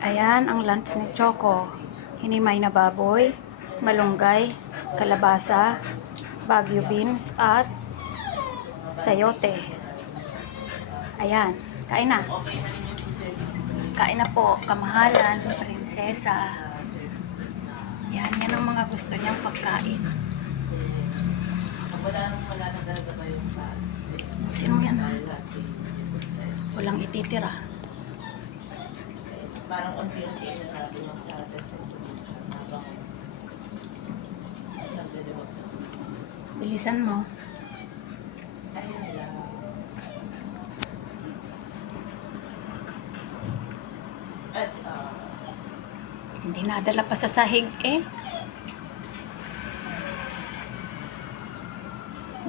Ayan ang lunch ni Choco. Hinimay na baboy, malunggay, kalabasa, bagyo beans, at sayote. Ayan, kain na. Kain na po, kamahalan, prinsesa. Yan, yan ang mga gusto niyang pagkain. Wala nang wala nang talaga ba yung? Busin mo yan. Walang ititira. Parang unti-unti na natin yung sa testing solution habang nagde-develop kasi. Bilisan mo. Ayun lang. As, uh, Hindi nadala pa sa sahig eh.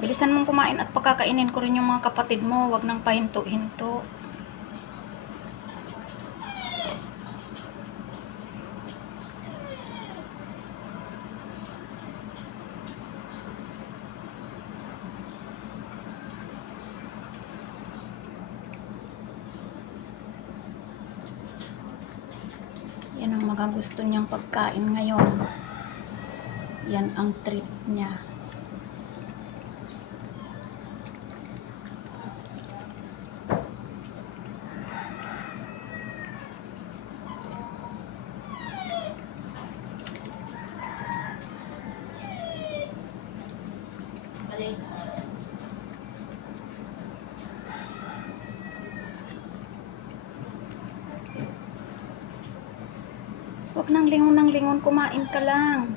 Bilisan mong kumain at pakakainin ko rin yung mga kapatid mo. Huwag nang pahinto-hinto. Yan ang mga niyang pagkain ngayon. Yan ang trip niya. mali. Huwag nang lingon ng lingon, kumain ka lang.